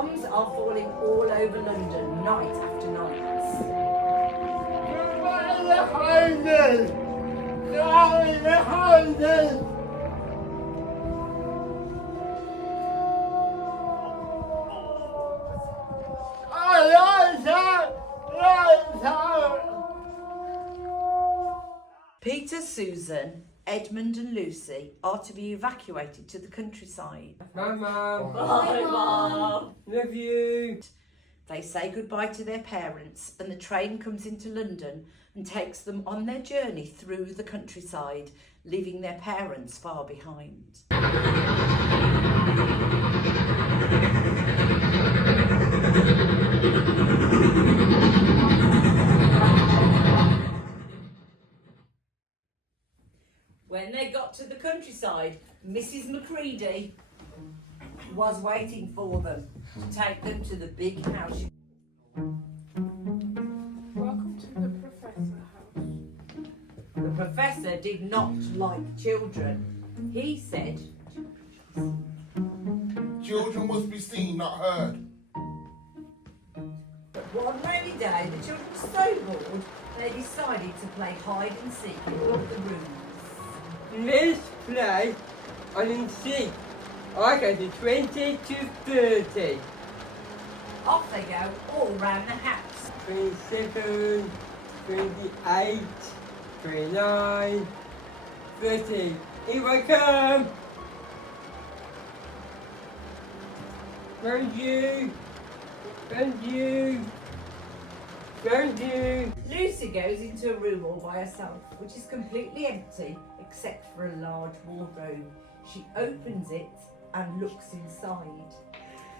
Bombs are falling all over London, night after night. Peter, Susan, Edmund and Lucy are to be evacuated to the countryside. Bye, Mum. Bye, Mum. Love you. They say goodbye to their parents and the train comes into London and takes them on their journey through the countryside, leaving their parents far behind. When they got to the countryside, Mrs. Macready was waiting for them to take them to the big house. Welcome to the professor house. The professor did not like children. He said, Children must be seen, not heard. but one rainy day, the children were so bored, they decided to play hide and seek in one of the rooms. Let's play hide and seek. I go to 20 to 30. Off they go, all round the house. 27, 28, 29, 30. Here I come. Found you. Found you. Found you. Lucy goes into a room all by herself, which is completely empty except for a large wardrobe. She opens it and looks inside.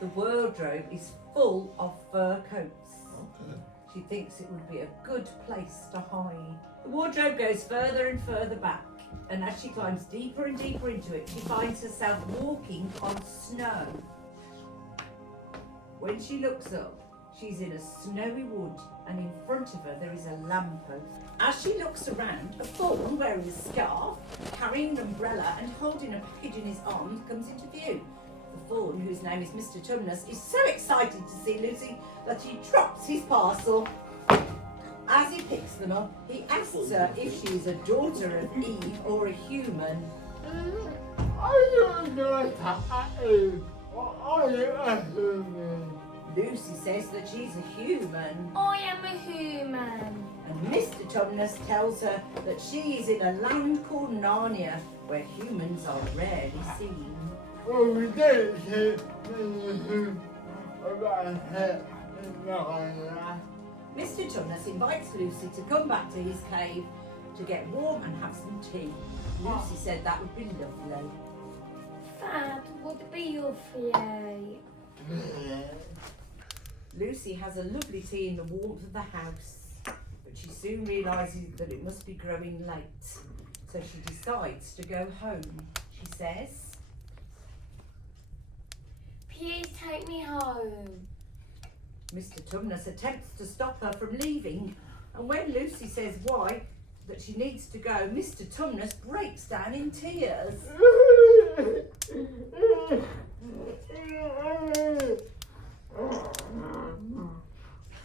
The wardrobe is full of fur coats. Okay. She thinks it would be a good place to hide. The wardrobe goes further and further back, and as she climbs deeper and deeper into it, she finds herself walking on snow. When she looks up, she's in a snowy wood, and in front of her there is a lamppost. As she looks around, a fawn wearing a scarf, carrying an umbrella and holding a package in his arms comes into view. The fawn, whose name is Mr. Tumnus, is so excited to see Lucy that he drops his parcel. As he picks them up, he asks her if she is a daughter of Eve or a human. Lucy says that she's a human. I am a human. And Mr. Tumnus tells her that she is in a land called Narnia, where humans are rarely seen. Mr. Tumnus invites Lucy to come back to his cave to get warm and have some tea. Lucy said that would be lovely. That would be lovely. Lucy has a lovely tea in the warmth of the house, but she soon realises that it must be growing late, so she decides to go home. She says, Please take me home. Mr. Tumnus attempts to stop her from leaving, and when Lucy says why, that she needs to go, Mr. Tumnus breaks down in tears.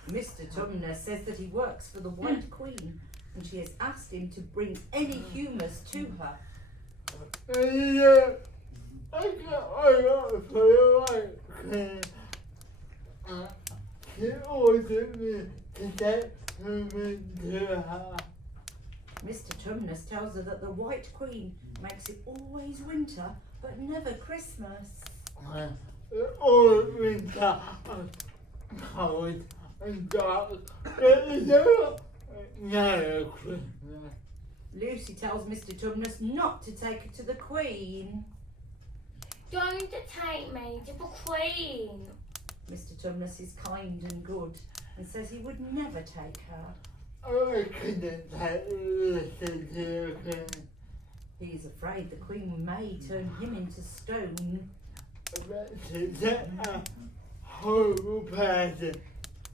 Mr. Tumnus says that he works for the White Queen, and she has asked him to bring any humours to her. She ordered me to take human to her. Mr. Tumnus tells her that the White Queen makes it always winter, but never Christmas. All winter cold and dark, but no Christmas. Lucy tells Mr. Tumnus not to take her to the Queen. Don't take me to the Queen. Mr. Tumnus is kind and good and says he would never take her. I couldn't take Lucy to the Queen. He is afraid the Queen may turn him into stone. But she's a horrible person.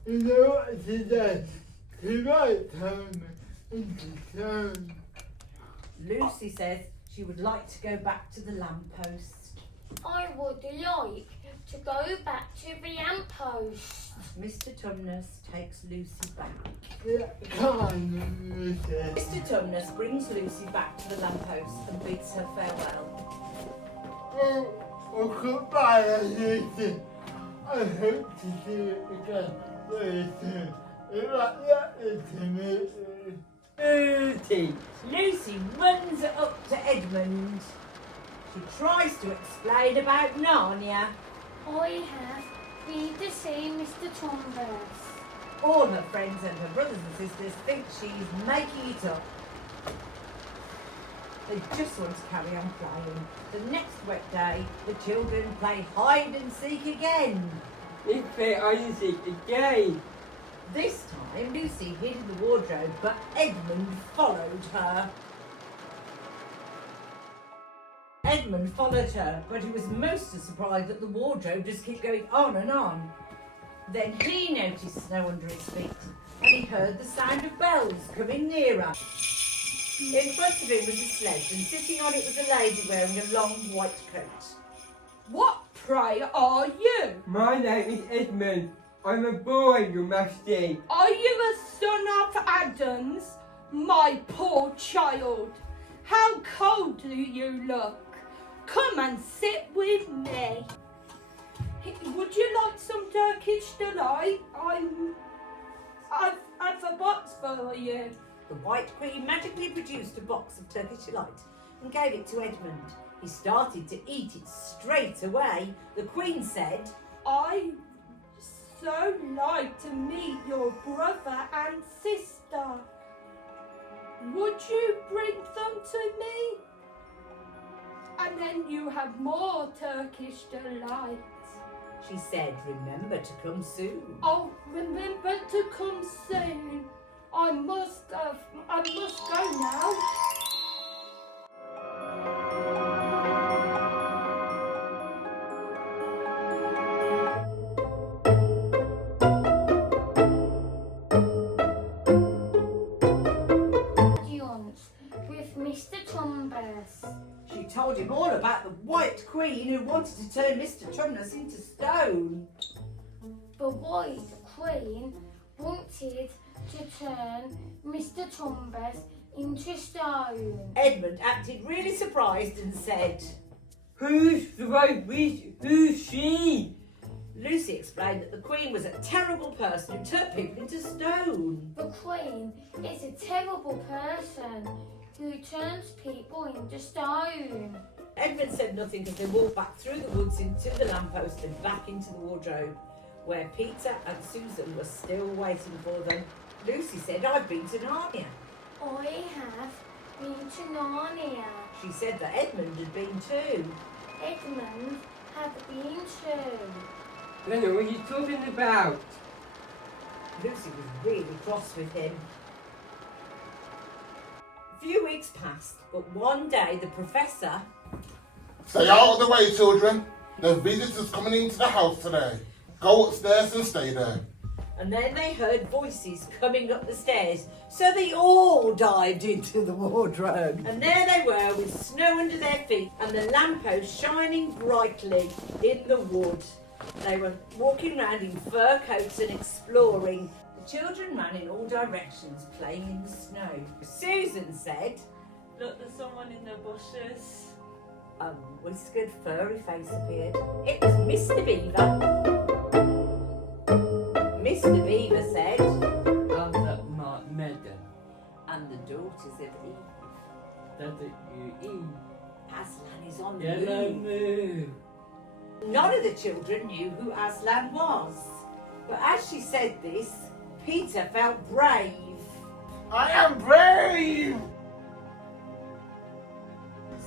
You know what she does? She might turn me into stone. Lucy says she would like to go back to the lamppost. I would like to go back to the lamppost. Mr. Tumnus takes Lucy back. Come on, Lucy. Mr. Tumnus brings Lucy back to the lamppost and bids her farewell. Well, goodbye, Lucy. I hope to see you again very soon. If I let you to meet you. Lucy. Lucy runs up to Edmund. She tries to explain about Narnia. I have been to see Mr. Tumnus. All her friends and her brothers and sisters think she's making it up. They just want to carry on playing. The next wet day, the children play hide and seek again. Let's play Isaac again. This time, Lucy hid in the wardrobe, but Edmund followed her. Edmund followed her, but he was most surprised that the wardrobe just kept going on and on. Then he noticed snow under his feet, and he heard the sound of bells coming nearer. In front of him was a sledge, and sitting on it was a lady wearing a long white coat. What, pray, are you? My name is Edmund. I'm a boy, Your Majesty. Are you a son of Adam's? My poor child. How cold do you look? Come and sit with me. Would you like some Turkish delight? I've a box for you. The White Queen magically produced a box of Turkish delight and gave it to Edmund. He started to eat it straight away. The Queen said, I so like to meet your brother and sister. Would you bring them to me? And then you have more Turkish delight. she said, remember to come soon. Oh, remember to come soon. I must go now. With Mr. Tumnus. She told him all about the White Queen who wanted to turn Mr. Tumnus into stone. The White Queen wanted to turn Mr. Tumnus into stone. Edmund acted really surprised and said, Who's the right witch? Who's she? Lucy explained that the Queen was a terrible person who turned people into stone. The Queen is a terrible person who turns people into stone. Edmund said nothing as they walked back through the woods into the lamppost and back into the wardrobe, where Peter and Susan were still waiting for them. Lucy said, I've been to Narnia. I have been to Narnia. She said that Edmund had been too. Edmund had been too. I don't know what you're talking about. Lucy was really cross with him. A few weeks passed, but one day the professor... Stay out of the way, children. There are visitors coming into the house today. Go upstairs and stay there. And then they heard voices coming up the stairs, so they all dived into the wardrobe. And there they were with snow under their feet and the lamppost shining brightly in the wood. They were walking around in fur coats and exploring. The children ran in all directions, playing in the snow. Susan said, Look, there's someone in the bushes. a whiskered, furry face appeared. It was Mr. Beaver. Mr. Beaver said, I'm the Mark Meadow. and the daughters of Eve. That's what you eat. Aslan is on the Yellow move. moon. None of the children knew who Aslan was. But as she said this, Peter felt brave. I am brave!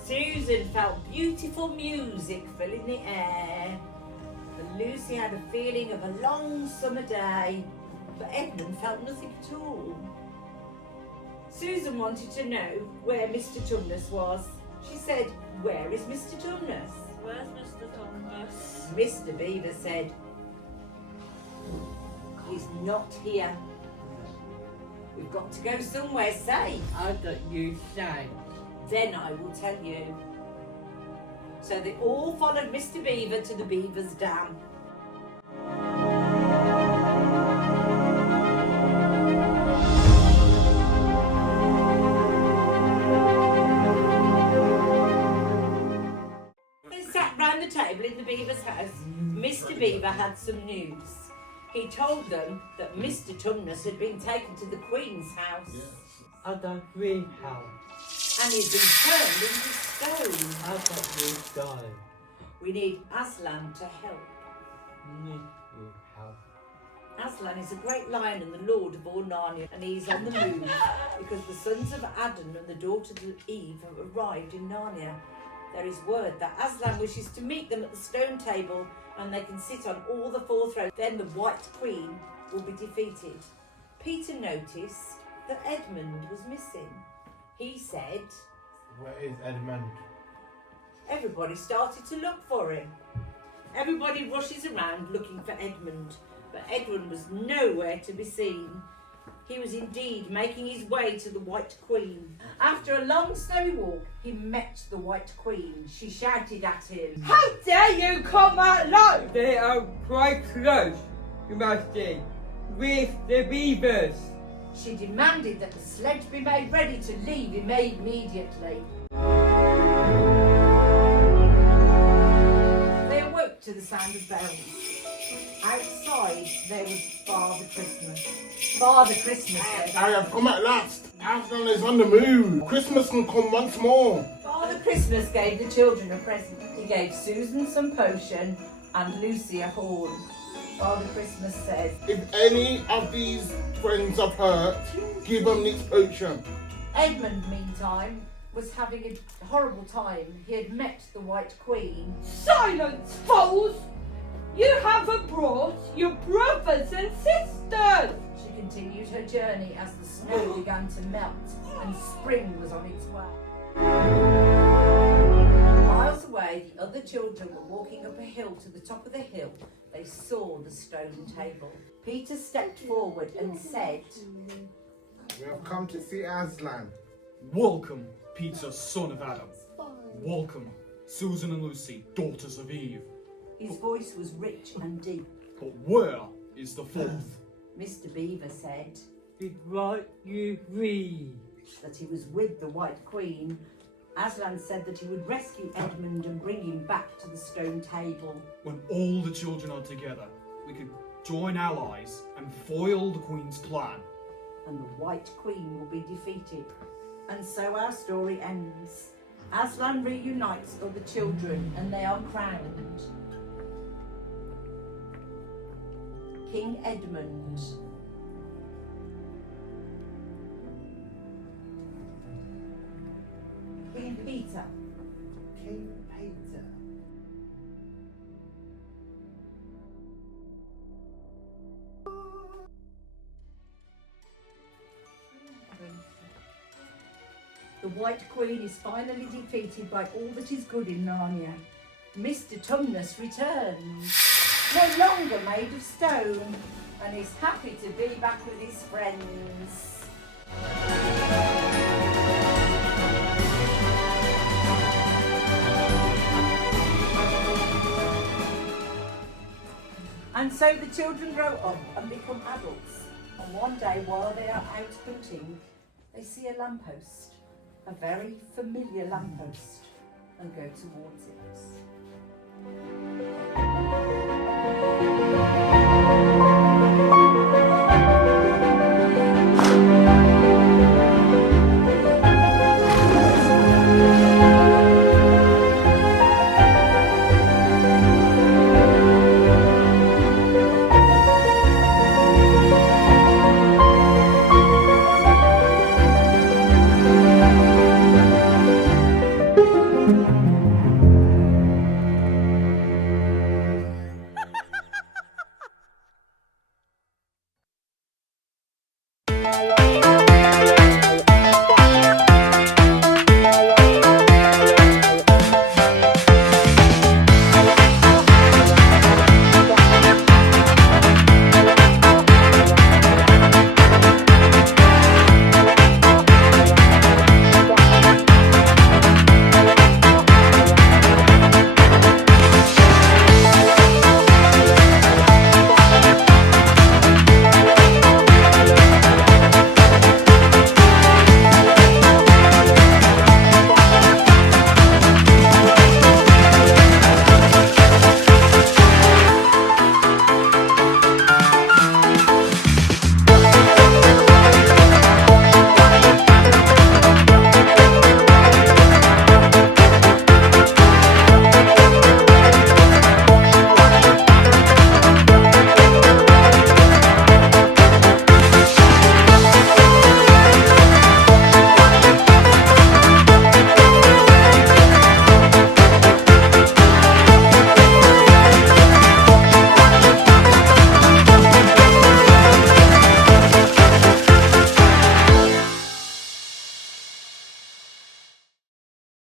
Susan felt beautiful music filling the air. And Lucy had a feeling of a long summer day. But Edmund felt nothing at all. Susan wanted to know where Mr. Tumnus was. She said, where is Mr. Tumnus? Where's Mr. Tumnus? Mr. Beaver said, he's not here. We've got to go somewhere safe. I thought you sang. Then I will tell you. So they all followed Mr. Beaver to the Beaver's Dam. They sat round the table in the Beaver's house. Mr. Beaver had some news. He told them that Mr. Tumnus had been taken to the Queen's house At the greenhouse. and he'd been turned into stone. At the greenhouse. We need Aslan to help. Greenhouse. Aslan is a great lion and the lord of all Narnia, and he's on the move because the sons of Adam and the daughters of Eve have arrived in Narnia. There is word that Aslan wishes to meet them at the stone table and they can sit on all the four thrones. Then the White Queen will be defeated. Peter noticed that Edmund was missing. He said, Where is Edmund? everybody started to look for him. Everybody rushes around looking for Edmund, but Edmund was nowhere to be seen. He was indeed making his way to the White Queen. After a long snowy walk, he met the White Queen. She shouted at him, How dare you come out loud? They are quite close, Your Majesty, with the beavers. She demanded that the sledge be made ready to leave immediately. They awoke to the sound of bells. Outside there was Father Christmas. Father Christmas said, I have come at last. Aslan is on the move. Christmas can come once more. Father Christmas gave the children a present. He gave Susan some potion and Lucy a horn. Father Christmas said, If any of these friends are hurt, give them this potion. Edmund, meantime, was having a horrible time. He had met the White Queen. Silence, fools! You haven't brought your brothers and sisters! She continued her journey as the snow began to melt and spring was on its way. Miles away, the other children were walking up a hill. To the top of the hill, they saw the stone table. Peter stepped forward and said, We have come to see Aslan. Welcome, Peter, son of Adam. Welcome, Susan and Lucy, daughters of Eve. his voice was rich and deep. But where is the fourth? Mr. Beaver said Did what you read? that he was with the White Queen. Aslan said that he would rescue Edmund and bring him back to the stone table. When all the children are together, we could join allies and foil the Queen's plan. And the White Queen will be defeated. And so our story ends. Aslan reunites all the children and they are crowned. King Edmund. King Peter. King Peter. The White Queen is finally defeated by all that is good in Narnia. Mr. Tumnus returns, no longer made of stone, and is happy to be back with his friends. And so the children grow up and become adults. And one day, while they are out hunting, they see a lamppost, a very familiar lamppost, and go towards it.